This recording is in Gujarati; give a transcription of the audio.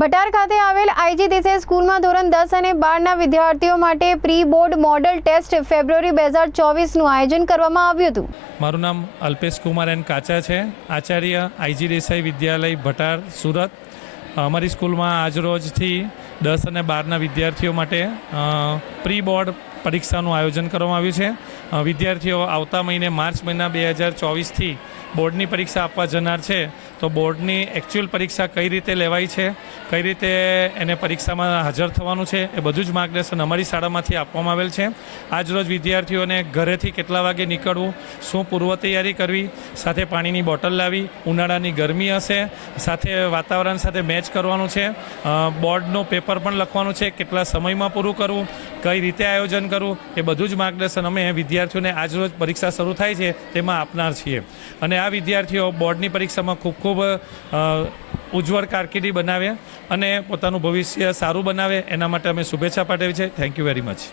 ભટાર ખાતે આવેલ આઈજી દેસાઈ સ્કૂલમાં ધોરણ દસ અને બારના વિદ્યાર્થીઓ માટે પ્રી બોર્ડ મોડલ ટેસ્ટ ફેબ્રુઆરી બે હજાર ચોવીસનું આયોજન કરવામાં આવ્યું હતું. મારું નામ અલ્પેશ કુમાર એન કાચા છે. આચાર્ય આઈજી દેસાઈ વિદ્યાલય ભટાર, સુરત. અમારી સ્કૂલમાં આજરોજથી દસ અને બારના વિદ્યાર્થીઓ માટે પ્રી બોર્ડ પરીક્ષાનું આયોજન કરવામાં આવ્યું છે. વિદ્યાર્થીઓ આવતા મહિને માર્ચ મહિના બે હજાર ચોવીસથી બોર્ડની પરીક્ષા આપવા જનાર છે. તો બોર્ડની એકચ્યુઅલ પરીક્ષા કઈ રીતે લેવાય છે, કઈ રીતે એને પરીક્ષામાં હાજર થવાનું છે, એ બધું જ માર્ગદર્શન અમારી શાળામાંથી આપવામાં આવેલ છે. આજરોજ વિદ્યાર્થીઓને ઘરેથી કેટલા વાગે નીકળવું, શું પૂર્વ તૈયારી કરવી, સાથે પાણીની બોટલ લાવી, ઉનાળાની ગરમી હશે, સાથે વાતાવરણ સાથે મેચ કરવાનું છે. બોર્ડનું પેપર પણ લખવાનું છે, કેટલા સમયમાં પૂરું કરવું કઈ રીતે આયોજન કરવું એ બધું જ માર્ગદર્શન અમે વિદ્યાર્થીઓને આજરોજ પરીક્ષા શરૂ થાય છે તેમાં આપનાર છીએ. અને આ વિદ્યાર્થીઓ બોર્ડની પરીક્ષામાં ખૂબ ખૂબ ઉજ્જવળ કારકિર્દી બનાવે અને પોતાનું ભવિષ્ય સારું બનાવે. એના માટે અમે શુભેચ્છા પાઠવી છે. Thank you very much